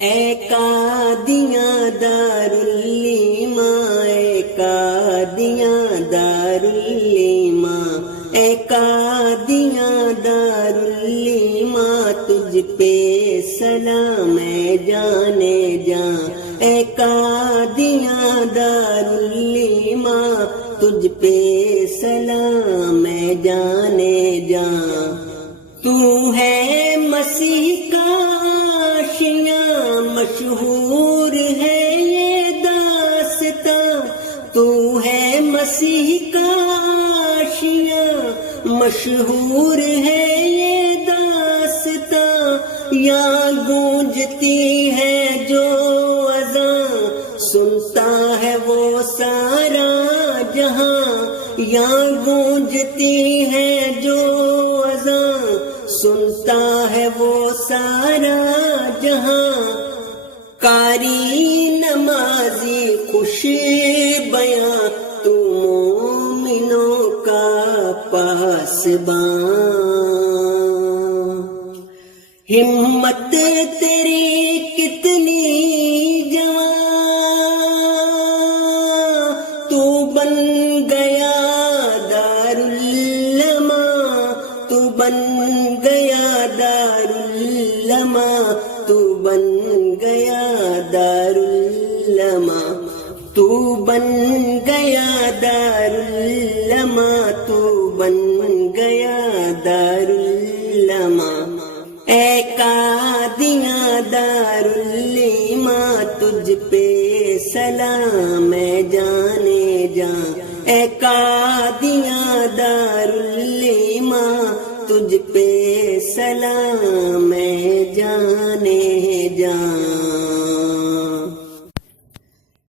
اے قادیاں دارالایمان، اے قادیاں دارالایمان، اے قادیاں دارالایمان، تجھ پہ سلام ہے جانے جاں، اے قادیاں دارالایمان، تجھ پہ سلام ہے جانے جاں۔ تو ہے مسیح کا آشیاں، مشہور ہے یہ داستاں، تو ہے مسیح کا آشیاں، مشہور ہے یہ داستاں، یہاں گونجتی ہے جو اذان، سنتا ہے وہ سارا جہاں، یہاں گونجتی ہے جو اذان، سنتا ہے وہ سارا جہاں۔ قاری نمازی خوش بیاں، تو مومنوں کا پاسباں، ہمت تیری کتنی جوان، تو بن گیا دارالعلماء، تو بن گیا دارالعلماء، تو بن گیا دارالعلماء، تو بن گیا دارالعلماء، تو بن گیا دارالعلماء۔ اے قادیاں دارالایمان، تجھ پہ سلام ہے جانے جاں، اے قادیاں دارالایمان، تجھ پہ سلام ہے جانے جاں۔